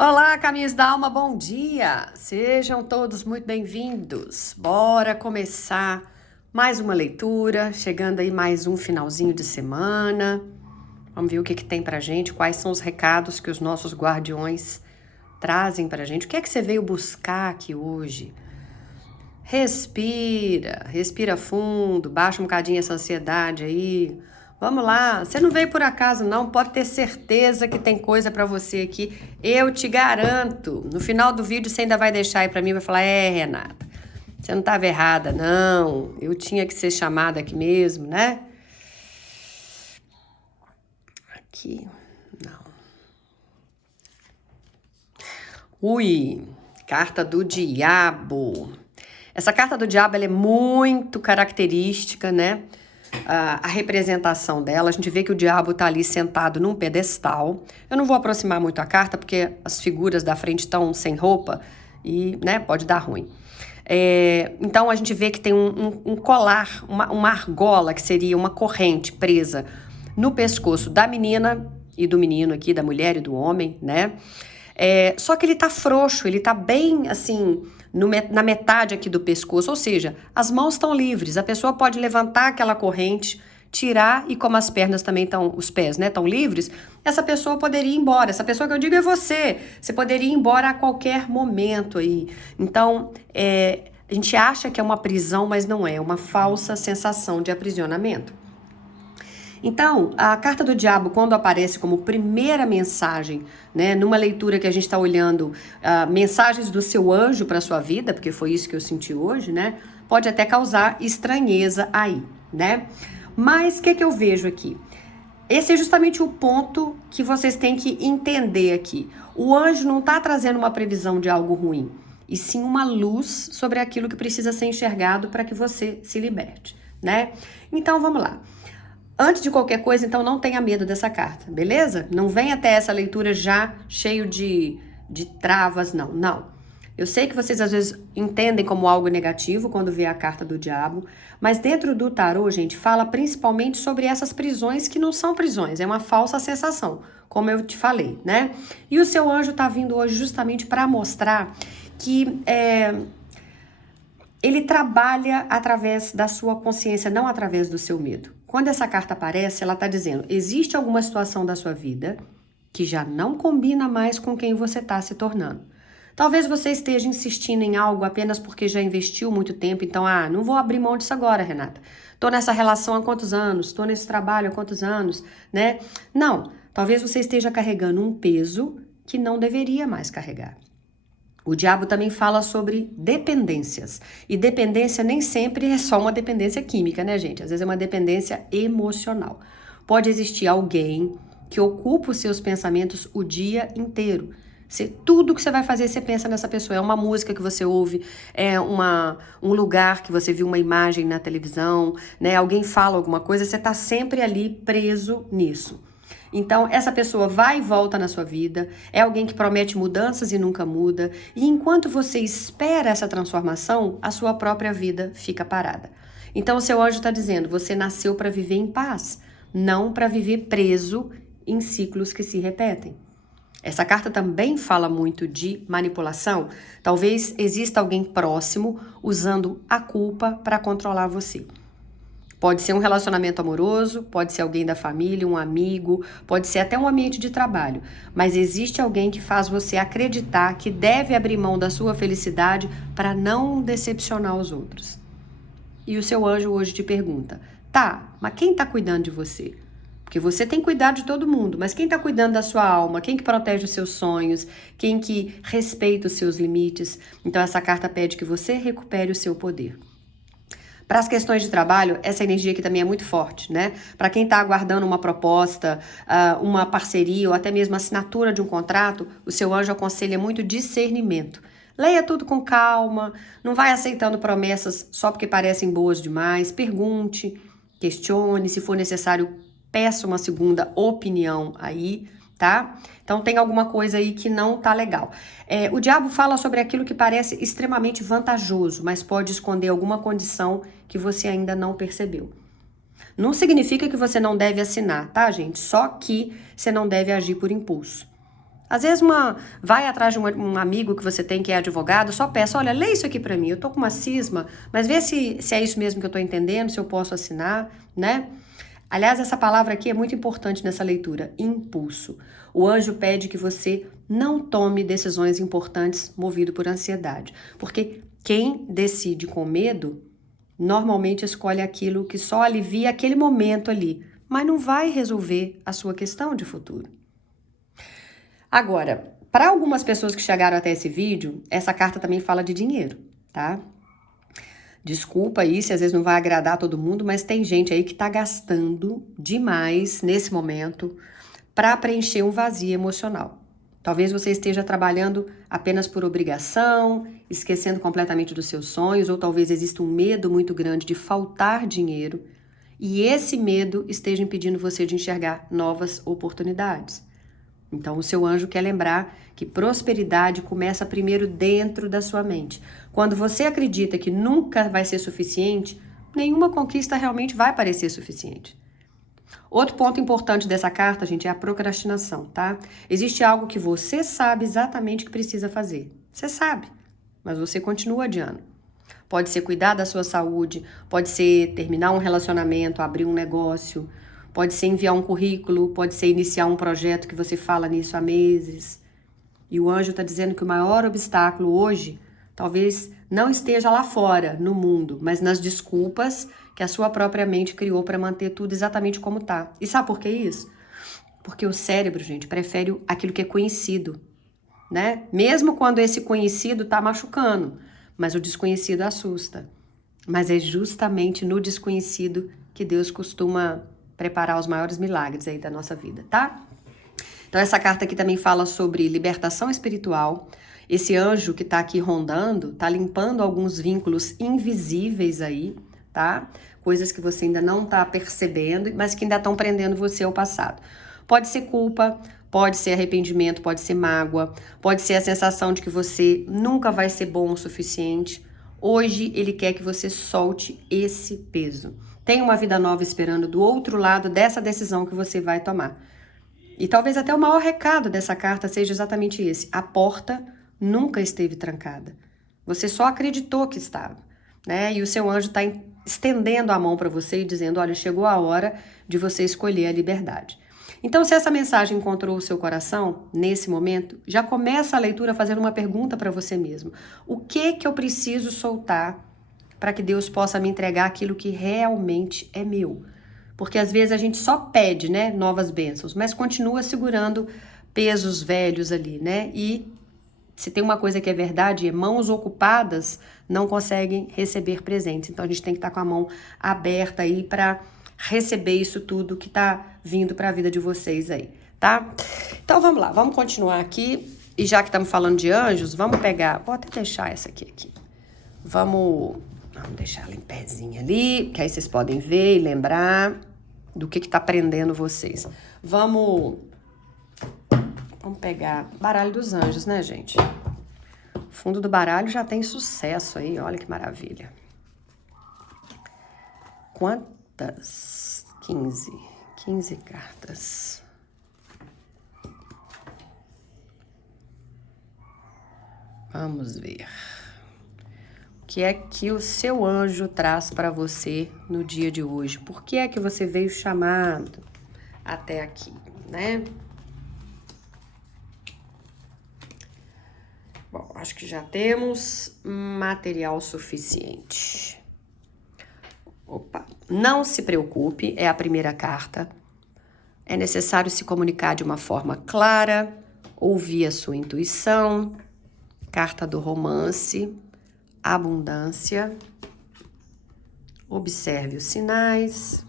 Olá, Caminhos da Alma, bom dia! Sejam todos muito bem-vindos. Bora começar mais uma leitura, chegando aí mais um finalzinho de semana. Vamos ver o que tem pra gente, quais são os recados que os nossos guardiões trazem pra gente. O que é que você veio buscar aqui hoje? Respira, respira fundo, baixa um bocadinho essa ansiedade aí. Vamos lá, você não veio por acaso não, pode ter certeza que tem coisa pra você aqui. Eu te garanto. No final do vídeo você ainda vai deixar aí pra mim e vai falar: Renata, você não estava errada, não. Eu tinha que ser chamada aqui mesmo, né? Aqui, não. Ui, carta do diabo. Essa carta do diabo, ela é muito característica, né? A representação dela, a gente vê que o diabo tá ali sentado num pedestal. Eu não vou aproximar muito a carta, porque as figuras da frente estão sem roupa e, né, pode dar ruim. Então, a gente vê que tem um colar, uma argola, que seria uma corrente presa no pescoço da menina e do menino aqui, da mulher e do homem, né? Só que ele tá frouxo, ele tá bem, assim, na metade aqui do pescoço, ou seja, as mãos estão livres, a pessoa pode levantar aquela corrente, tirar, e como as pernas também estão, os pés, né, estão livres, essa pessoa poderia ir embora. Essa pessoa que eu digo é você poderia ir embora a qualquer momento aí. Então, a gente acha que é uma prisão, mas não é uma falsa sensação de aprisionamento. Então, a carta do diabo, quando aparece como primeira mensagem, né, numa leitura que a gente está olhando mensagens do seu anjo para a sua vida, porque foi isso que eu senti hoje, né, pode até causar estranheza aí, né? Mas o que eu vejo aqui? Esse é justamente o ponto que vocês têm que entender aqui. O anjo não está trazendo uma previsão de algo ruim, e sim uma luz sobre aquilo que precisa ser enxergado para que você se liberte, né? Então, vamos lá. Antes de qualquer coisa, então, não tenha medo dessa carta, beleza? Não venha até essa leitura já cheio de travas, não. Não. Eu sei que vocês às vezes entendem como algo negativo quando vê a carta do diabo, mas dentro do tarô, gente, fala principalmente sobre essas prisões que não são prisões, é uma falsa sensação, como eu te falei, né? E o seu anjo tá vindo hoje justamente para mostrar que ele trabalha através da sua consciência, não através do seu medo. Quando essa carta aparece, ela está dizendo: existe alguma situação da sua vida que já não combina mais com quem você está se tornando. Talvez você esteja insistindo em algo apenas porque já investiu muito tempo, então, não vou abrir mão disso agora, Renata. Tô nessa relação há quantos anos? Tô nesse trabalho há quantos anos, né? Não, talvez você esteja carregando um peso que não deveria mais carregar. O diabo também fala sobre dependências. E dependência nem sempre é só uma dependência química, né, gente? Às vezes é uma dependência emocional. Pode existir alguém que ocupa os seus pensamentos o dia inteiro. Tudo que você vai fazer, você pensa nessa pessoa. É uma música que você ouve, é um lugar que você viu uma imagem na televisão, né? Alguém fala alguma coisa, você está sempre ali preso nisso. Então, essa pessoa vai e volta na sua vida, é alguém que promete mudanças e nunca muda, e enquanto você espera essa transformação, a sua própria vida fica parada. Então, o seu anjo está dizendo: você nasceu para viver em paz, não para viver preso em ciclos que se repetem. Essa carta também fala muito de manipulação. Talvez exista alguém próximo usando a culpa para controlar você. Pode ser um relacionamento amoroso, pode ser alguém da família, um amigo, pode ser até um ambiente de trabalho. Mas existe alguém que faz você acreditar que deve abrir mão da sua felicidade para não decepcionar os outros. E o seu anjo hoje te pergunta: tá, mas quem está cuidando de você? Porque você tem cuidado de todo mundo, mas quem está cuidando da sua alma? Quem que protege os seus sonhos? Quem que respeita os seus limites? Então essa carta pede que você recupere o seu poder. Para as questões de trabalho, essa energia aqui também é muito forte, né? Para quem está aguardando uma proposta, uma parceria ou até mesmo a assinatura de um contrato, o seu anjo aconselha muito discernimento. Leia tudo com calma, não vai aceitando promessas só porque parecem boas demais. Pergunte, questione, se for necessário, peça uma segunda opinião aí, tá? Então tem alguma coisa aí que não tá legal. O diabo fala sobre aquilo que parece extremamente vantajoso, mas pode esconder alguma condição que você ainda não percebeu. Não significa que você não deve assinar, tá, gente? Só que você não deve agir por impulso. Às vezes vai atrás de um amigo que você tem que é advogado, só peça, olha, lê isso aqui pra mim, eu tô com uma cisma, mas vê se é isso mesmo que eu tô entendendo, se eu posso assinar, né? Aliás, essa palavra aqui é muito importante nessa leitura, impulso. O anjo pede que você não tome decisões importantes movido por ansiedade, porque quem decide com medo normalmente escolhe aquilo que só alivia aquele momento ali, mas não vai resolver a sua questão de futuro. Agora, para algumas pessoas que chegaram até esse vídeo, essa carta também fala de dinheiro, tá? Desculpa aí se às vezes não vai agradar todo mundo, mas tem gente aí que tá gastando demais nesse momento para preencher um vazio emocional. Talvez você esteja trabalhando apenas por obrigação, esquecendo completamente dos seus sonhos, ou talvez exista um medo muito grande de faltar dinheiro, e esse medo esteja impedindo você de enxergar novas oportunidades. Então, o seu anjo quer lembrar que prosperidade começa primeiro dentro da sua mente. Quando você acredita que nunca vai ser suficiente, nenhuma conquista realmente vai parecer suficiente. Outro ponto importante dessa carta, gente, é a procrastinação, tá? Existe algo que você sabe exatamente que precisa fazer. Você sabe, mas você continua adiando. Pode ser cuidar da sua saúde, pode ser terminar um relacionamento, abrir um negócio, pode ser enviar um currículo, pode ser iniciar um projeto que você fala nisso há meses. E o anjo está dizendo que o maior obstáculo hoje talvez não esteja lá fora, no mundo, mas nas desculpas que a sua própria mente criou para manter tudo exatamente como tá. E sabe por que isso? Porque o cérebro, gente, prefere aquilo que é conhecido, né? Mesmo quando esse conhecido tá machucando, mas o desconhecido assusta. Mas é justamente no desconhecido que Deus costuma preparar os maiores milagres aí da nossa vida, tá? Então essa carta aqui também fala sobre libertação espiritual. Esse anjo que tá aqui rondando, tá limpando alguns vínculos invisíveis aí, tá? Coisas que você ainda não tá percebendo, mas que ainda estão prendendo você ao passado. Pode ser culpa, pode ser arrependimento, pode ser mágoa, pode ser a sensação de que você nunca vai ser bom o suficiente. Hoje ele quer que você solte esse peso. Tem uma vida nova esperando do outro lado dessa decisão que você vai tomar. E talvez até o maior recado dessa carta seja exatamente esse. A porta nunca esteve trancada. Você só acreditou que estava, né? E o seu anjo está estendendo a mão para você e dizendo, olha, chegou a hora de você escolher a liberdade. Então, se essa mensagem encontrou o seu coração, nesse momento, já começa a leitura fazendo uma pergunta para você mesmo. O que eu preciso soltar para que Deus possa me entregar aquilo que realmente é meu? Porque às vezes a gente só pede, né, novas bênçãos, mas continua segurando pesos velhos ali, né? E se tem uma coisa que é verdade, mãos ocupadas não conseguem receber presentes. Então a gente tem que estar com a mão aberta aí para receber isso tudo que tá vindo para a vida de vocês aí, tá? Então vamos lá, vamos continuar aqui. E já que estamos falando de anjos, vamos pegar, vou até deixar essa aqui. Vamos deixar ela em pezinha ali, que aí vocês podem ver e lembrar do que tá prendendo vocês. Vamos pegar baralho dos anjos, né, gente? O fundo do baralho já tem sucesso aí, olha que maravilha. Quantas? 15 cartas. Vamos ver. O que é que o seu anjo traz para você no dia de hoje? Por que é que você veio chamado até aqui, né? Bom, acho que já temos material suficiente. Opa, não se preocupe, é a primeira carta. É necessário se comunicar de uma forma clara, ouvir a sua intuição. Carta do romance, abundância. Observe os sinais.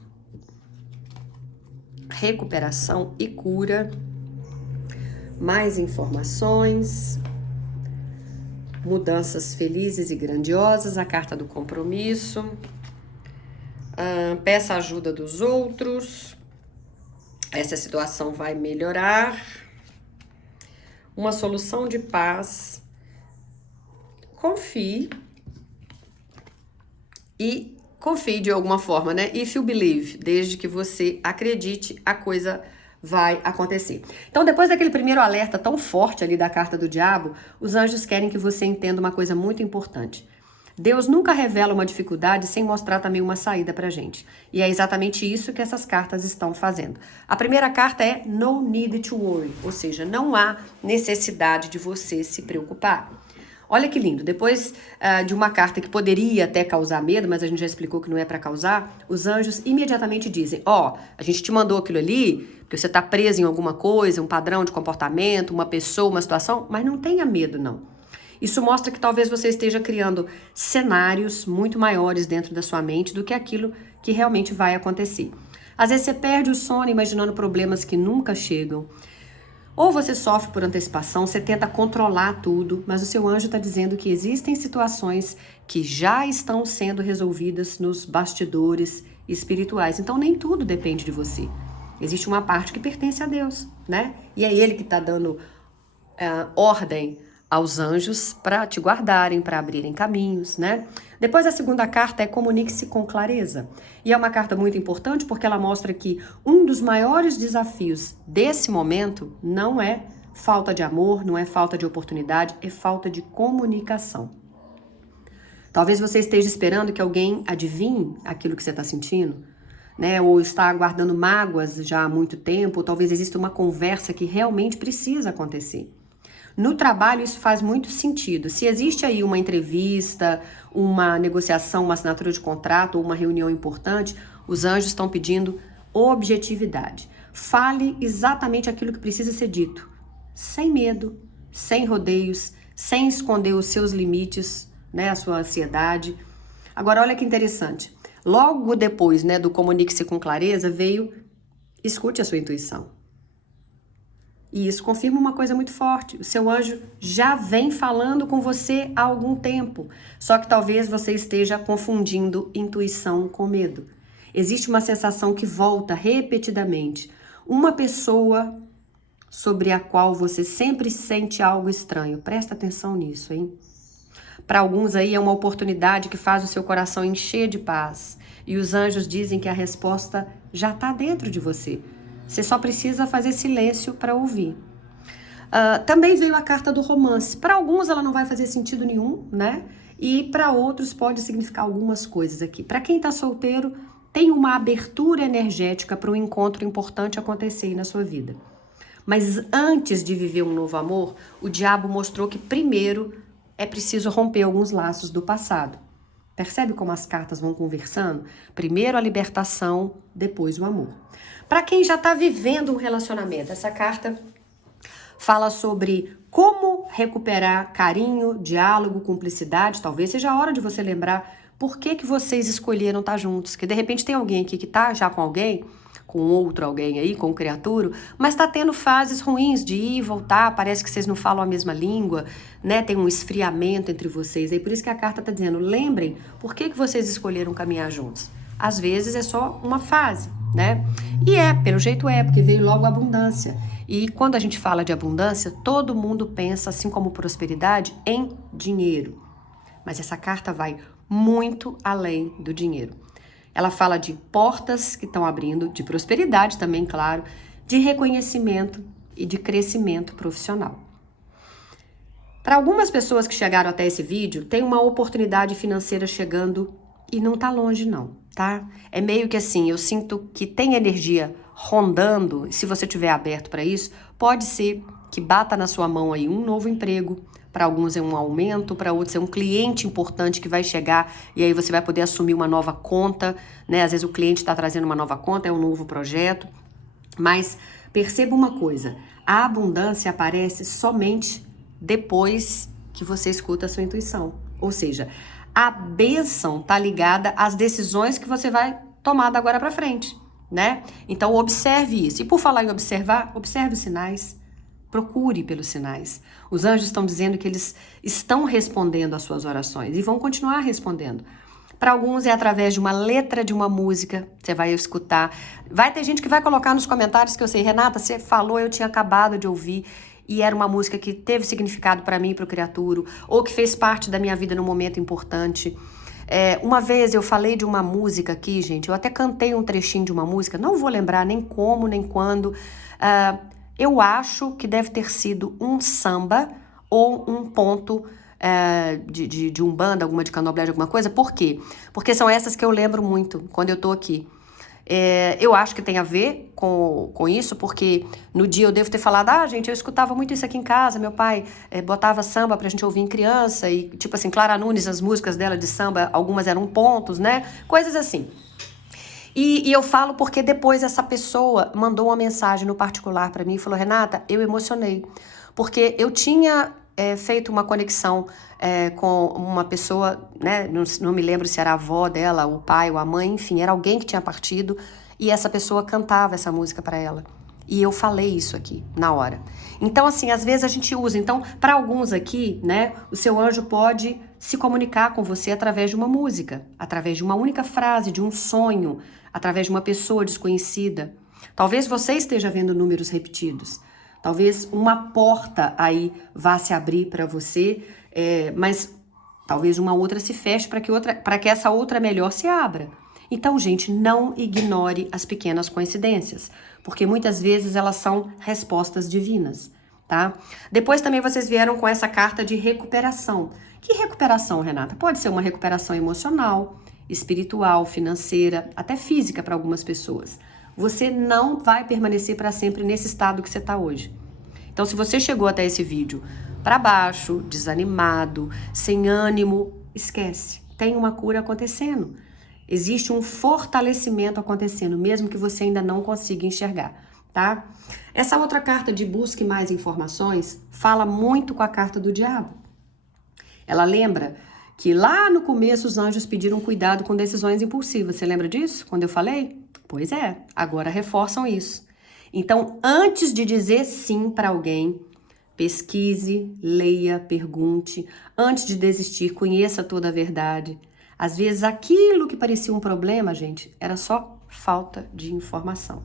Recuperação e cura. Mais informações. Mudanças felizes e grandiosas, a carta do compromisso. Peça ajuda dos outros. Essa situação vai melhorar. Uma solução de paz. Confie de alguma forma, né? If you believe, desde que você acredite, a coisa vai acontecer. Então, depois daquele primeiro alerta tão forte ali da carta do diabo, os anjos querem que você entenda uma coisa muito importante. Deus nunca revela uma dificuldade sem mostrar também uma saída pra gente. E é exatamente isso que essas cartas estão fazendo. A primeira carta é No Need to Worry, ou seja, não há necessidade de você se preocupar. Olha que lindo, depois de uma carta que poderia até causar medo, mas a gente já explicou que não é para causar, os anjos imediatamente dizem, a gente te mandou aquilo ali, porque você está preso em alguma coisa, um padrão de comportamento, uma pessoa, uma situação, mas não tenha medo não. Isso mostra que talvez você esteja criando cenários muito maiores dentro da sua mente do que aquilo que realmente vai acontecer. Às vezes você perde o sono imaginando problemas que nunca chegam. Ou você sofre por antecipação, você tenta controlar tudo, mas o seu anjo está dizendo que existem situações que já estão sendo resolvidas nos bastidores espirituais. Então nem tudo depende de você. Existe uma parte que pertence a Deus, né? E é Ele que está dando ordem aos anjos para te guardarem, para abrirem caminhos, né? Depois a segunda carta é comunique-se com clareza. E é uma carta muito importante porque ela mostra que um dos maiores desafios desse momento não é falta de amor, não é falta de oportunidade, é falta de comunicação. Talvez você esteja esperando que alguém adivinhe aquilo que você está sentindo, né? Ou está guardando mágoas já há muito tempo, ou talvez exista uma conversa que realmente precisa acontecer. No trabalho isso faz muito sentido. Se existe aí uma entrevista, uma negociação, uma assinatura de contrato ou uma reunião importante, os anjos estão pedindo objetividade. Fale exatamente aquilo que precisa ser dito, sem medo, sem rodeios, sem esconder os seus limites, né, a sua ansiedade. Agora olha que interessante. Logo depois, né, do comunique-se com clareza, veio escute a sua intuição. E isso confirma uma coisa muito forte. O seu anjo já vem falando com você há algum tempo. Só que talvez você esteja confundindo intuição com medo. Existe uma sensação que volta repetidamente. Uma pessoa sobre a qual você sempre sente algo estranho. Presta atenção nisso, hein? Para alguns aí é uma oportunidade que faz o seu coração encher de paz. E os anjos dizem que a resposta já está dentro de você. Você só precisa fazer silêncio para ouvir. Também veio a carta do romance. Para alguns ela não vai fazer sentido nenhum, né? E para outros pode significar algumas coisas aqui. Para quem está solteiro, tem uma abertura energética para um encontro importante acontecer aí na sua vida. Mas antes de viver um novo amor, o diabo mostrou que primeiro é preciso romper alguns laços do passado. Percebe como as cartas vão conversando? Primeiro a libertação, depois o amor. Para quem já está vivendo um relacionamento, essa carta fala sobre como recuperar carinho, diálogo, cumplicidade. Talvez seja a hora de você lembrar por que vocês escolheram estar juntos. Que de repente tem alguém aqui que está já com alguém, com outro alguém aí, com um criatura, mas está tendo fases ruins de ir e voltar, parece que vocês não falam a mesma língua, né? Tem um esfriamento entre vocês. Aí por isso que a carta está dizendo, lembrem por que vocês escolheram caminhar juntos. Às vezes é só uma fase, né? E pelo jeito porque veio logo a abundância. E quando a gente fala de abundância, todo mundo pensa, assim como prosperidade, em dinheiro. Mas essa carta vai muito além do dinheiro. Ela fala de portas que estão abrindo, de prosperidade também, claro, de reconhecimento e de crescimento profissional. Para algumas pessoas que chegaram até esse vídeo, tem uma oportunidade financeira chegando e não tá longe não, tá? É meio que assim, eu sinto que tem energia rondando, e se você estiver aberto para isso, pode ser que bata na sua mão aí um novo emprego, para alguns é um aumento, para outros é um cliente importante que vai chegar e aí você vai poder assumir uma nova conta, né? Às vezes o cliente está trazendo uma nova conta, é um novo projeto, mas perceba uma coisa, a abundância aparece somente depois que você escuta a sua intuição, ou seja, a bênção tá ligada às decisões que você vai tomar da agora para frente, né? Então observe isso. E por falar em observar, observe os sinais. Procure pelos sinais. Os anjos estão dizendo que eles estão respondendo às suas orações e vão continuar respondendo. Para alguns é através de uma letra de uma música, você vai escutar. Vai ter gente que vai colocar nos comentários que eu sei, Renata, você falou, eu tinha acabado de ouvir e era uma música que teve significado para mim e para o criatura, ou que fez parte da minha vida num momento importante. Uma vez eu falei de uma música aqui, gente, eu até cantei um trechinho de uma música, não vou lembrar nem como, nem quando, Eu acho que deve ter sido um samba ou um ponto de umbanda, alguma de candomblé, de alguma coisa. Por quê? Porque são essas que eu lembro muito quando eu tô aqui. Eu acho que tem a ver com isso, porque no dia eu devo ter falado, gente, eu escutava muito isso aqui em casa, meu pai botava samba pra gente ouvir em criança, e tipo assim, Clara Nunes, as músicas dela de samba, algumas eram pontos, né? Coisas assim. E eu falo porque depois essa pessoa mandou uma mensagem no particular pra mim e falou, Renata, eu emocionei, porque eu tinha feito uma conexão com uma pessoa, né? Não me lembro se era a avó dela, o pai ou a mãe, enfim, era alguém que tinha partido e essa pessoa cantava essa música para ela. E eu falei isso aqui na hora. Então, assim, às vezes a gente usa. Então, para alguns aqui, né, o seu anjo pode se comunicar com você através de uma música, através de uma única frase, de um sonho, através de uma pessoa desconhecida. Talvez você esteja vendo números repetidos. Talvez uma porta aí vá se abrir para você, mas talvez uma outra se feche para que essa outra melhor se abra. Então, gente, não ignore as pequenas coincidências, porque muitas vezes elas são respostas divinas, tá? Depois também vocês vieram com essa carta de recuperação. Que recuperação, Renata? Pode ser uma recuperação emocional, espiritual, financeira, até física para algumas pessoas. Você não vai permanecer para sempre nesse estado que você está hoje. Então, se você chegou até esse vídeo para baixo, desanimado, sem ânimo, esquece. Tem uma cura acontecendo. Existe um fortalecimento acontecendo, mesmo que você ainda não consiga enxergar, tá? Essa outra carta de busque mais informações fala muito com a carta do diabo. Ela lembra que lá no começo os anjos pediram cuidado com decisões impulsivas. Você lembra disso, quando eu falei? Pois é, agora reforçam isso. Então, antes de dizer sim para alguém, pesquise, leia, pergunte. Antes de desistir, conheça toda a verdade. Às vezes, aquilo que parecia um problema, gente, era só falta de informação.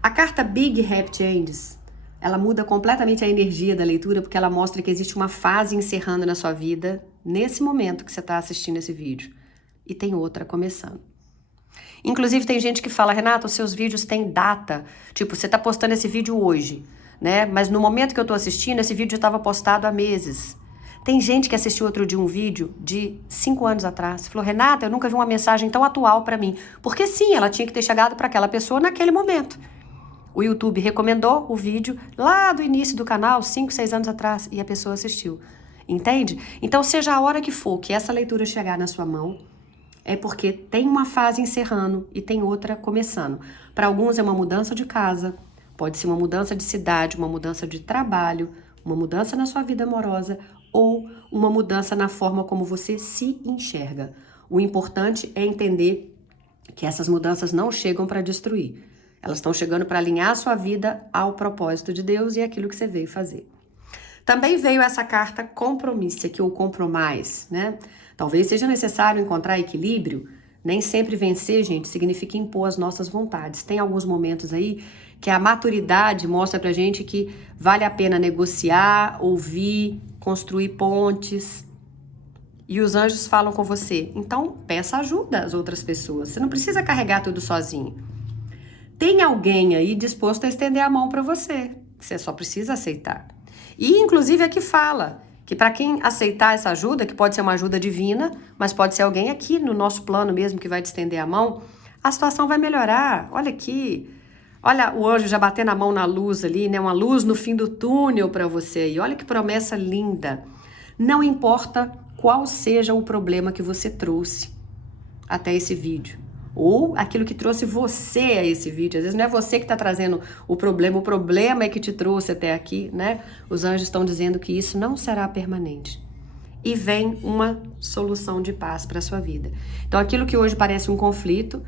A carta Big Happy Changes, ela muda completamente a energia da leitura, porque ela mostra que existe uma fase encerrando na sua vida, nesse momento que você está assistindo esse vídeo, e tem outra começando. Inclusive, tem gente que fala, Renata, os seus vídeos têm data. Tipo, você tá postando esse vídeo hoje, né? Mas no momento que eu tô assistindo, esse vídeo já estava postado há meses. Tem gente que assistiu outro dia um vídeo de 5 anos atrás. Falou, Renata, eu nunca vi uma mensagem tão atual para mim. Porque sim, ela tinha que ter chegado para aquela pessoa naquele momento. O YouTube recomendou o vídeo lá do início do canal, 5, 6 anos atrás, e a pessoa assistiu. Entende? Então, seja a hora que for que essa leitura chegar na sua mão, é porque tem uma fase encerrando e tem outra começando. Para alguns é uma mudança de casa, pode ser uma mudança de cidade, uma mudança de trabalho, uma mudança na sua vida amorosa ou uma mudança na forma como você se enxerga. O importante é entender que essas mudanças não chegam para destruir. Elas estão chegando para alinhar a sua vida ao propósito de Deus e aquilo que você veio fazer. Também veio essa carta compromisso, aqui o compromise, né? Talvez seja necessário encontrar equilíbrio. Nem sempre vencer, gente, significa impor as nossas vontades. Tem alguns momentos aí que a maturidade mostra pra gente que vale a pena negociar, ouvir, construir pontes. E os anjos falam com você. Então, peça ajuda às outras pessoas. Você não precisa carregar tudo sozinho. Tem alguém aí disposto a estender a mão para você. Você só precisa aceitar. E, inclusive, aqui fala que para quem aceitar essa ajuda, que pode ser uma ajuda divina, mas pode ser alguém aqui no nosso plano mesmo que vai te estender a mão, a situação vai melhorar. Olha aqui. Olha o anjo já batendo a mão na luz ali, né? Uma luz no fim do túnel para você aí. Olha que promessa linda. Não importa qual seja o problema que você trouxe até esse vídeo. Ou aquilo que trouxe você a esse vídeo. Às vezes não é você que está trazendo o problema é que te trouxe até aqui, né? Os anjos estão dizendo que isso não será permanente. E vem uma solução de paz para a sua vida. Então aquilo que hoje parece um conflito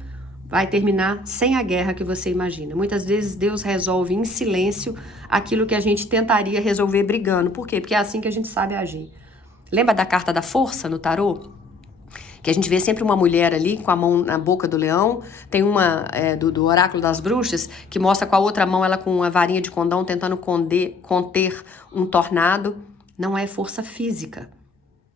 vai terminar sem a guerra que você imagina. Muitas vezes Deus resolve em silêncio aquilo que a gente tentaria resolver brigando. Por quê? Porque é assim que a gente sabe agir. Lembra da carta da força no tarô? Que a gente vê sempre uma mulher ali com a mão na boca do leão. Tem uma do oráculo das bruxas que mostra com a outra mão ela com uma varinha de condão tentando conter um tornado. Não é força física,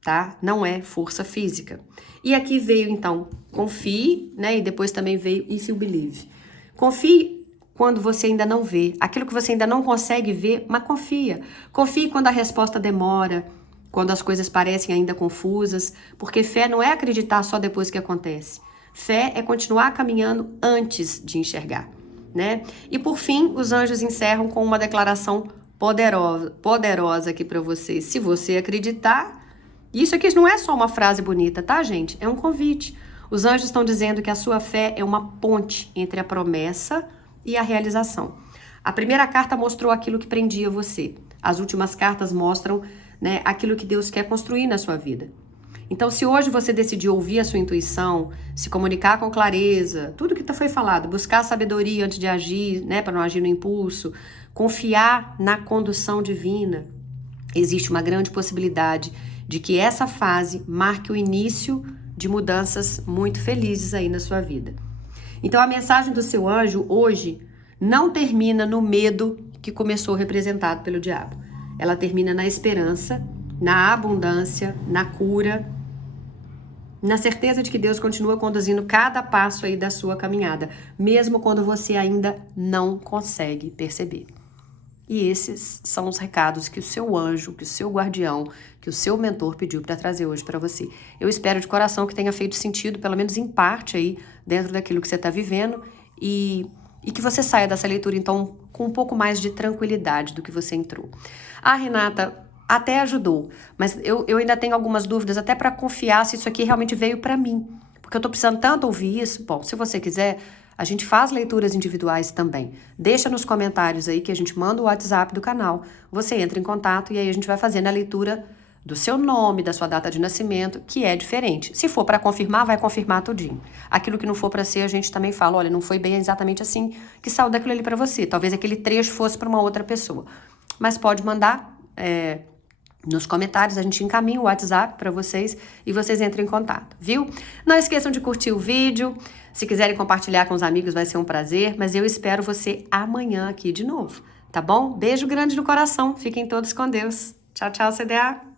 tá? Não é força física. E aqui veio então, confie, né? E depois também veio if you believe. Confie quando você ainda não vê, aquilo que você ainda não consegue ver, mas confia. Confie quando a resposta demora, quando as coisas parecem ainda confusas, porque fé não é acreditar só depois que acontece. Fé é continuar caminhando antes de enxergar, né? E por fim, os anjos encerram com uma declaração poderosa aqui para você. Se você acreditar, isso aqui não é só uma frase bonita, tá, gente? É um convite. Os anjos estão dizendo que a sua fé é uma ponte entre a promessa e a realização. A primeira carta mostrou aquilo que prendia você. As últimas cartas mostram, né, aquilo que Deus quer construir na sua vida. Então, se hoje você decidir ouvir a sua intuição, se comunicar com clareza, tudo que foi falado, buscar sabedoria antes de agir, né, para não agir no impulso, confiar na condução divina, existe uma grande possibilidade de que essa fase marque o início de mudanças muito felizes aí na sua vida. Então, a mensagem do seu anjo hoje não termina no medo que começou representado pelo diabo. Ela termina na esperança, na abundância, na cura, na certeza de que Deus continua conduzindo cada passo aí da sua caminhada, mesmo quando você ainda não consegue perceber. E esses são os recados que o seu anjo, que o seu guardião, que o seu mentor pediu para trazer hoje para você. Eu espero de coração que tenha feito sentido, pelo menos em parte aí, dentro daquilo que você está vivendo, e que você saia dessa leitura, então, com um pouco mais de tranquilidade do que você entrou. Ah, Renata, até ajudou, mas eu ainda tenho algumas dúvidas, até para confiar se isso aqui realmente veio para mim, porque eu tô precisando tanto ouvir isso. Bom, se você quiser, a gente faz leituras individuais também. Deixa nos comentários aí que a gente manda o WhatsApp do canal, você entra em contato e aí a gente vai fazendo a leitura do seu nome, da sua data de nascimento, que é diferente. Se for para confirmar, vai confirmar tudinho. Aquilo que não for para ser, a gente também fala, olha, não foi bem exatamente assim que saiu daquilo ali para você. Talvez aquele trecho fosse para uma outra pessoa. Mas pode mandar nos comentários, a gente encaminha o WhatsApp para vocês e vocês entram em contato, viu? Não esqueçam de curtir o vídeo. Se quiserem compartilhar com os amigos, vai ser um prazer. Mas eu espero você amanhã aqui de novo, tá bom? Beijo grande no coração. Fiquem todos com Deus. Tchau, tchau, CDA.